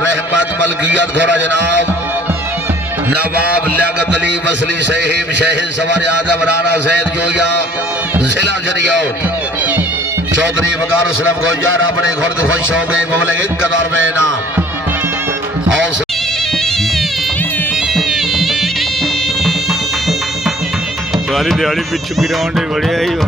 रहमत मलकियत घोड़ा जनाब नवाब लियाकत अली वसली सहीम शहर सवार आजम राणा सैद जोया जिला जरियाउट चौधरी वकार असलम को यार अपने घर खुश हो गए ममले एक कदर में नाम और सारी दिहाड़ी पिछू गिराउंड बढ़िया ही हो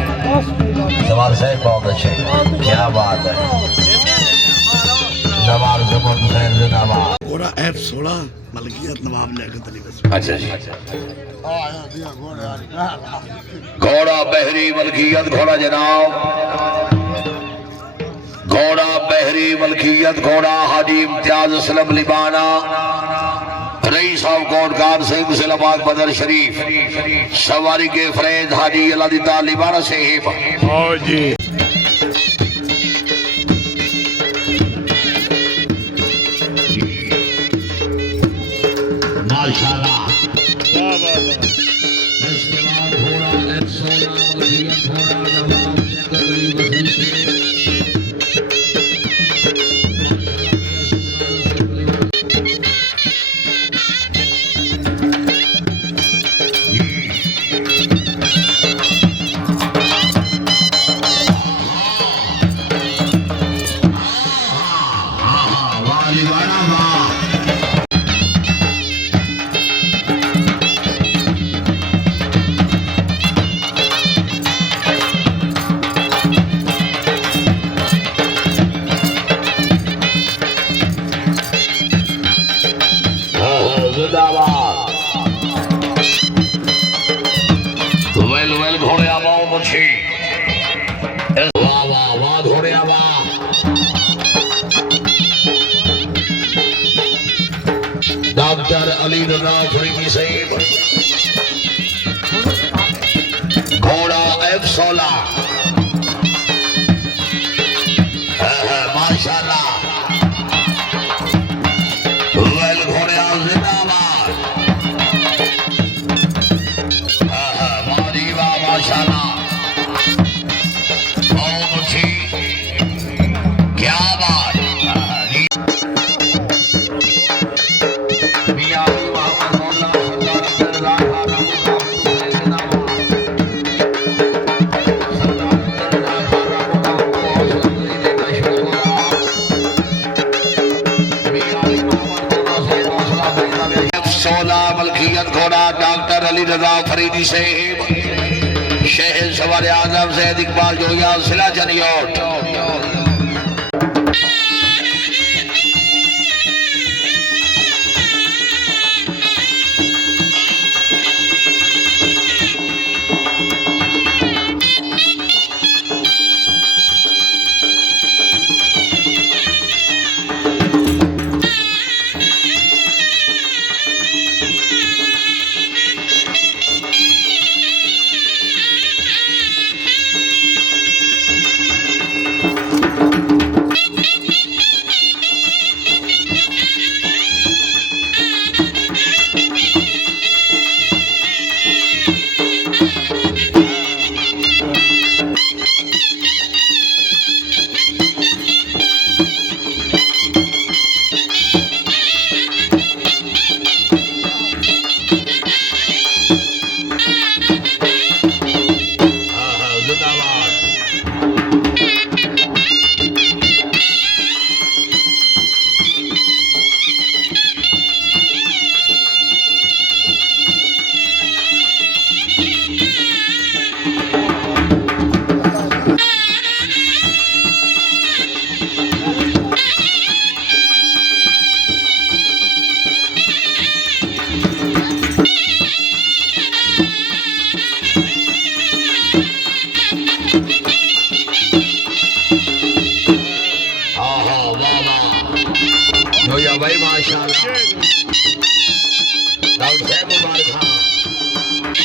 जवार साहब बहुत अच्छे क्या बात है जवार जबर हुसैन जिंदाबाद घोड़ा F16 मलकियत नवाब लियाकत अली बस अच्छा जी घोड़ा बहरी मलकियत घोड़ा जनाब घोड़ा बहरी मलकियत घोड़ा हाजी इम्तियाज असलम लिबाना रईस ऑफ कोटकार सिंह सिलबाग बदर शरीफ सवारी के फरेज हाजी अलादिता लिबाना से जी माशाल्लाह इसके बाद घोड़ा F16 मलकियत घोड़ा नवाब लियाकत अली बसरी मुंशी वाह वाह वाह घोड़े वाह डॉक्टर अली रजा फरीदी साहब घोड़ा F16 माशाल्लाह वेल घोड़े जिंदाबाद मारीवा माशाल्लाह बहुत अच्छी क्या बात मियां मोहम्मद मौला सरदार अब्दुल्लाह खान मलकियत घोड़ा डॉक्टर अली रजा फरीदी साहब शहर सवार आजम सैयद इकबाल जोया सिला जनियोट भाई माशाल्लाह दाऊद साहब मुबारक खां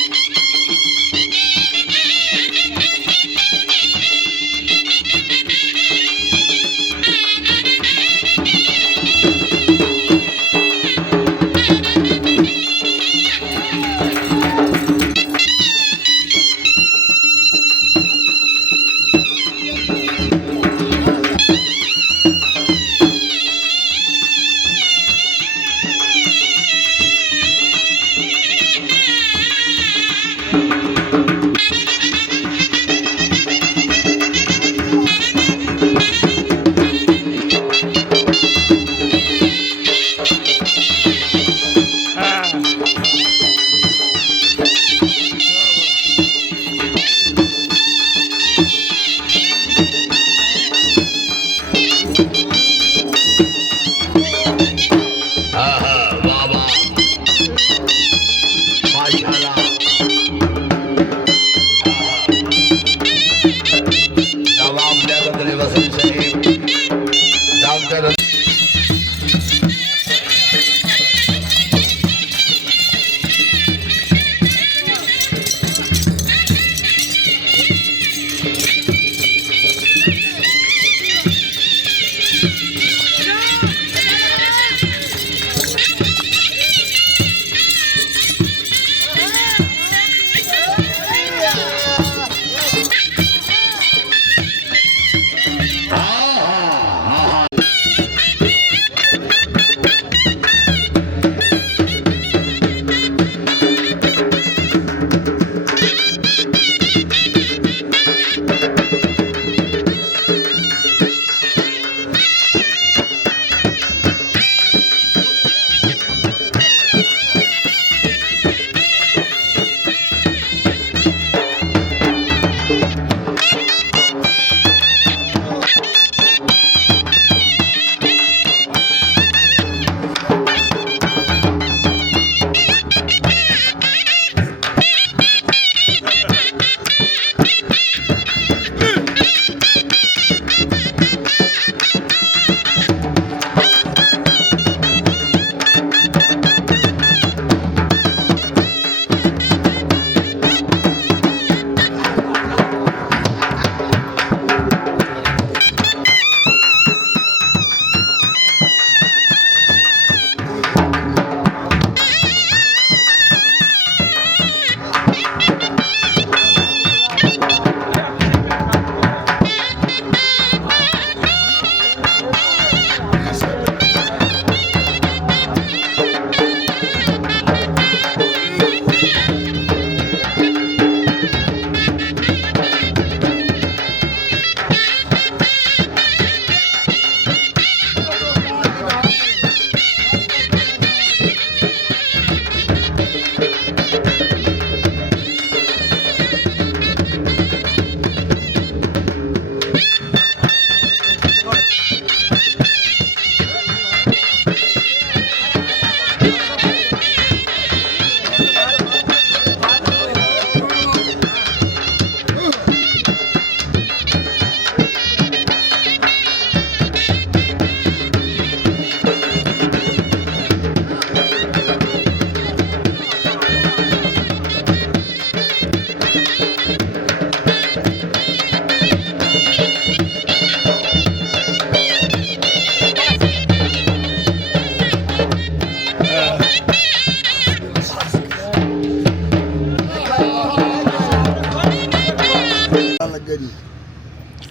लगे जी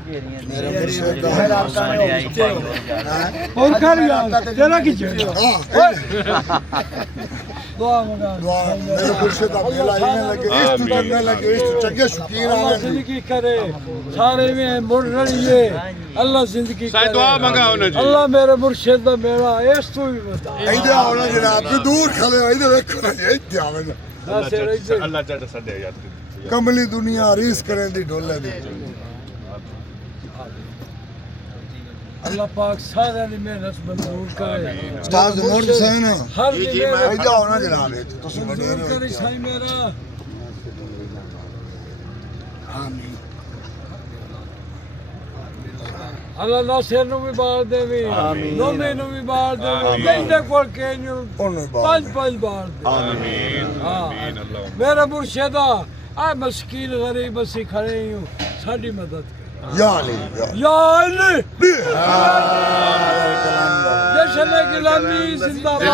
मेरा मुर्शिद और कर यार तेरा की चढ़ दुआ मंगा दुआ मेरे मुर्शिद दा मेला इने लगे इस तो करने लगे इस तो चंगे शौकीन अल्लाह आवे जिंदगी करे सारे में मुड़ रही है अल्लाह जिंदगी करे दुआ मंगा उन्हें जी अल्लाह मेरे मुर्शिद दा मेरा इस तो भी बता इधर आओ ना जनाब तू दूर खड़े हो इधर देखो ना इधर आवे ना अल्लाह चढ़ सदे यार कमली दुनिया रीस करें दी ढोले दी अल्लाह पाक सारे दी मेहनत मंजूर करे उस्ताद मोर हुसैन हर दी मेहनत इधर आओ ना जनाब तुसी मंजूर वडेरे करे साईं मेरा आमीन अल्लाह नासिर नु भी बार देवी नोमी नु भी बार देवी कहंदे कोल के नु ओने बात पांच पांच बार दे आमीन आमीन अल्लाह मेरा मुर्शिदा आ मस्कीन गरीब असी खड़े हूं साडी मदद कर या अली या अली जश्न गिलामी जिंदाबाद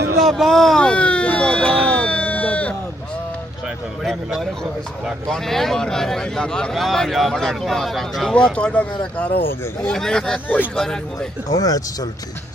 जिंदाबाद जिंदाबाद दुआ ਤੁਹਾਡਾ ਮੇਰਾ ਕਾਰਾ ਹੋ ਜਾਏਗਾ ਕੋਈ ਕਾਰਾ ਨਹੀਂ ਹੋਣਾ ਹੁਣ ਅੱਛਾ ਚਲ ਠੀਕ